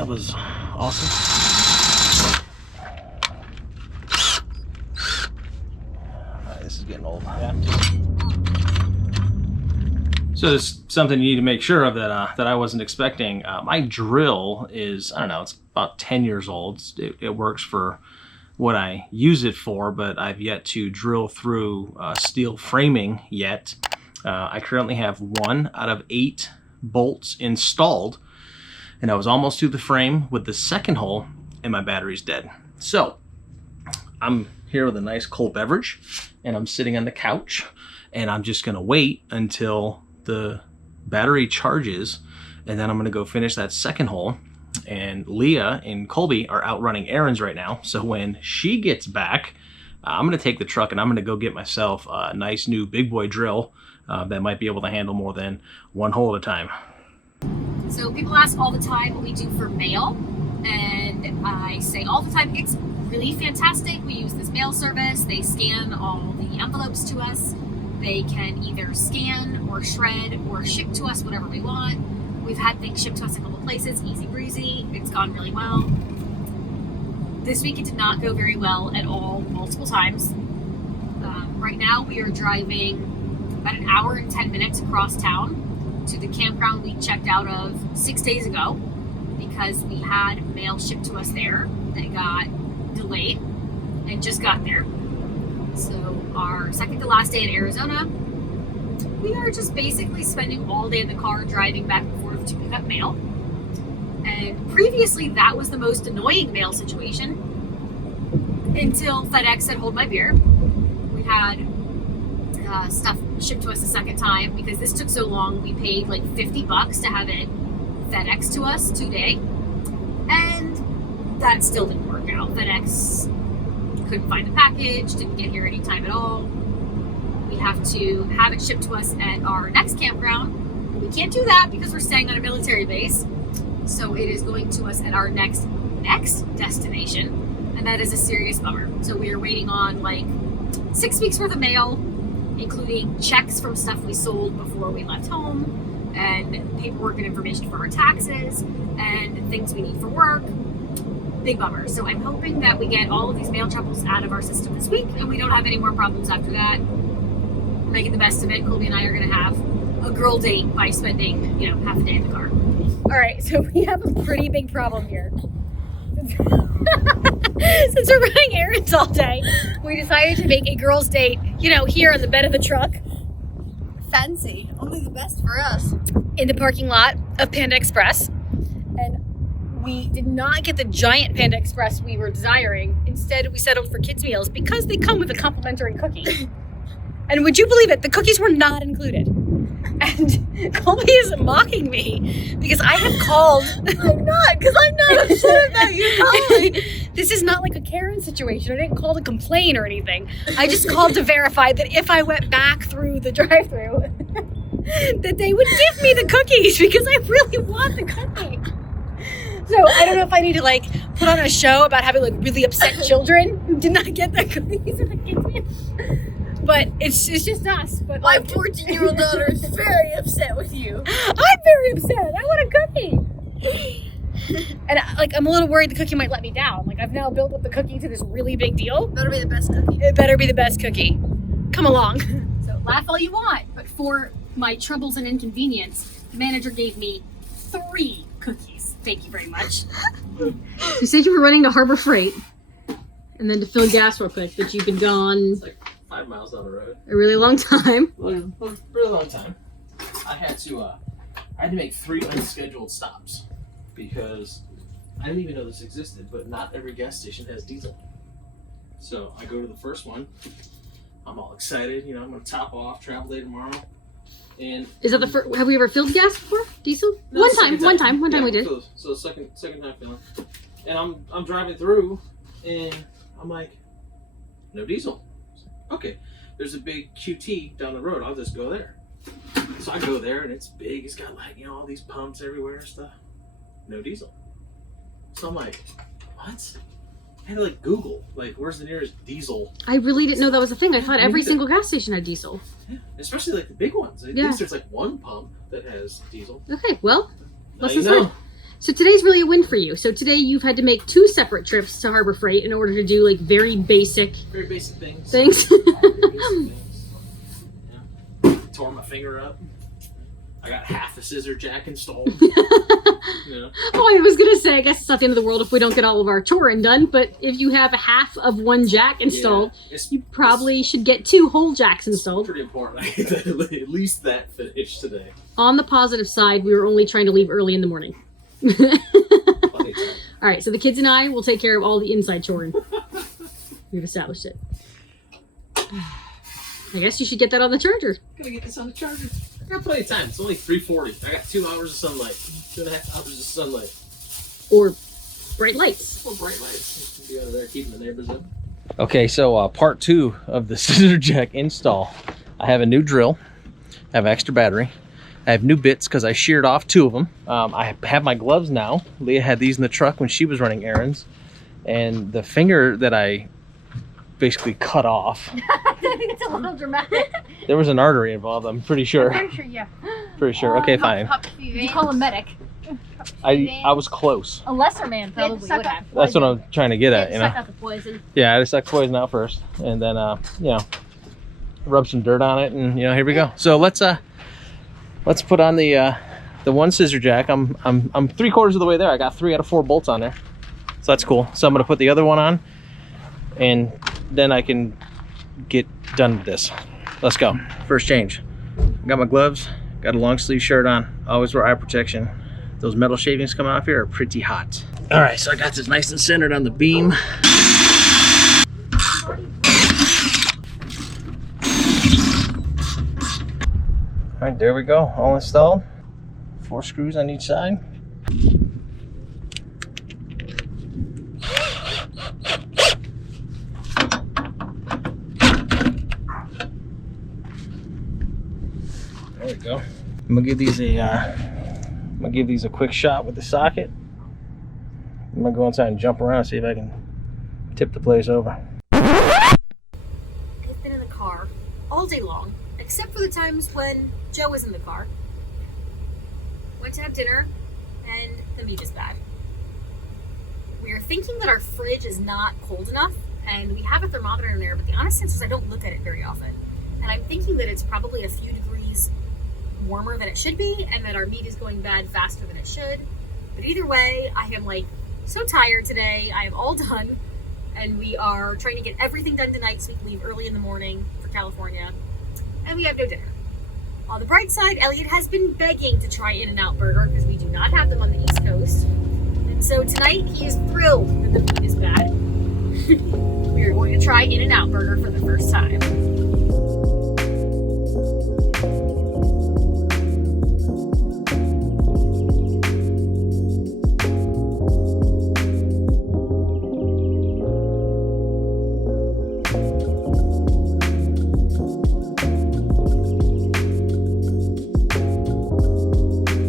That was awesome. This is getting old. Yeah. So there's something you need to make sure of that that I wasn't expecting. My drill is, I don't know, it's about 10 years old. It works for what I use it for, but I've yet to drill through steel framing yet. I currently have 1 out of 8 bolts installed, and I was almost through the frame with the second hole, and my battery's dead. So I'm here with a nice cold beverage, and I'm sitting on the couch, and I'm just gonna wait until the battery charges, and then I'm gonna go finish that second hole. And Leah and Colby are out running errands right now, so when she gets back, I'm gonna take the truck and I'm gonna go get myself a nice new big boy drill that might be able to handle more than 1 hole at a time. So people ask all the time what we do for mail, and I say all the time it's really fantastic. We use this mail service. They scan all the envelopes to us. They can either scan or shred or ship to us whatever we want. We've had things shipped to us a couple places, easy breezy. It's gone really well. This week it did not go very well at all, multiple times. Right now we are driving about 1 hour and 10 minutes across town to the campground we checked out of 6 days ago because we had mail shipped to us there that got delayed and just got there. So our second to last day in Arizona, we are just basically spending all day in the car driving back and forth to pick up mail. And previously that was the most annoying mail situation until FedEx said, hold my beer. We had stuff shipped to us a second time because this took so long. We paid like $50 to have it FedEx to us today, and that still didn't work out. FedEx couldn't find the package, didn't get here any time at all. We have to have it shipped to us at our next campground. We can't do that because we're staying on a military base. So it is going to us at our next destination, and that is a serious bummer. So we are waiting on like 6 weeks worth of mail, including checks from stuff we sold before we left home, and paperwork and information for our taxes, and things we need for work. Big bummer. So I'm hoping that we get all of these mail troubles out of our system this week, and we don't have any more problems after that. We're making the best of it. Colby and I are going to have a girl date by spending, half a day in the car. All right, so we have a pretty big problem here. Since we're running errands all day, we decided to make a girls' date, here on the bed of the truck. Fancy. Only the best for us. In the parking lot of Panda Express. And we did not get the giant Panda Express we were desiring. Instead, we settled for kids' meals because they come with a complimentary cookie. And would you believe it? The cookies were not included. And Colby is mocking me because I have called. I'm not, because I'm not upset about you calling. This is not like a Karen situation. I didn't call to complain or anything. I just called to verify that if I went back through the drive-thru, that they would give me the cookies because I really want the cookie. So I don't know if I need to put on a show about having really upset children who did not get their cookies at the kids' meal. But it's just us. But my 14-year-old daughter is very upset with you. I'm very upset. I want a cookie. And I'm a little worried the cookie might let me down. I've now built up the cookie to this really big deal. Better be the best cookie. It better be the best cookie. Come along. So laugh all you want, but for my troubles and inconvenience, the manager gave me 3 cookies. Thank you very much. So you said you were running to Harbor Freight and then to fill gas real quick, but you've been gone 5 miles down the road. a really long time. Really long time. I had to make 3 unscheduled stops because I didn't even know this existed, but not every gas station has diesel. So I go to the first one. I'm all excited, I'm gonna top off, travel day tomorrow. And Is that the first? Have we ever filled gas before? Diesel? No, One time we did. So second time filling. And I'm driving through, and I'm like, no diesel. Okay, there's a big QT down the road. I'll just go there. So I go there, and it's big. It's got all these pumps everywhere and stuff. No diesel. So I'm like, what? I had to Google, where's the nearest diesel? I really didn't know that was a thing. I thought every single gas station had diesel. Yeah, especially the big ones. At least there's 1 pump that has diesel. Okay, well, Now you know. So today's really a win for you. So today you've had to make 2 separate trips to Harbor Freight in order to do like very basic things. things. Yeah. Tore my finger up. I got half a scissor jack installed. Yeah. Oh, I was gonna say, I guess it's not the end of the world if we don't get all of our touring done, but if you have a half of 1 jack installed, you probably should get 2 whole jacks installed. Pretty important. I get at least that finished today. On the positive side, we were only trying to leave early in the morning. All right, so the kids and I will take care of all the inside choring. We've established it. I guess you should get that on the charger. Gotta get this on the charger. I got plenty of time. It's only 3:40. I got 2 hours of sunlight. 2.5 hours of sunlight. Or bright lights. Or bright lights. Be out there keeping the neighbors in. Okay, so part 2 of the scissor jack install. I have a new drill. I have an extra battery. I have new bits because I sheared off 2 of them. I have my gloves now. Leah had these in the truck when she was running errands. And the finger that I basically cut off. I think it's a little dramatic. There was an artery involved, I'm pretty sure. Pretty sure, yeah. Pretty sure. Okay, fine. Did you call a medic? I was close. A lesser man probably would have. That's what I'm trying to get at, you know. Suck out the poison. Yeah, I just sucked poison out first, and then you know, rub some dirt on it, and you know, here we go. So let's put on the 1 scissor jack. I'm 3/4 of the way there. I got 3 out of 4 bolts on there, so that's cool. So I'm gonna put the other one on, and then I can get done with this. Let's go. First change. Got my gloves. Got a long sleeve shirt on. Always wear eye protection. Those metal shavings coming off here are pretty hot. All right, so I got this nice and centered on the beam. All right, there we go, all installed. 4 screws on each side. There we go. I'm gonna give these a quick shot with the socket. I'm gonna go inside and jump around, see if I can tip the place over. I've been in the car all day long, except for the times when Joe was in the car. Went to have dinner, and the meat is bad. We are thinking that our fridge is not cold enough, and we have a thermometer in there, but the honest answer is I don't look at it very often. And I'm thinking that it's probably a few degrees warmer than it should be, and that our meat is going bad faster than it should. But either way, I am like so tired today. I am all done, and we are trying to get everything done tonight so we can leave early in the morning for California, and we have no dinner. On the bright side, Elliot has been begging to try In-N-Out Burger because we do not have them on the East Coast, and so tonight he is thrilled that the meat is bad. We are going to try In-N-Out Burger for the first time.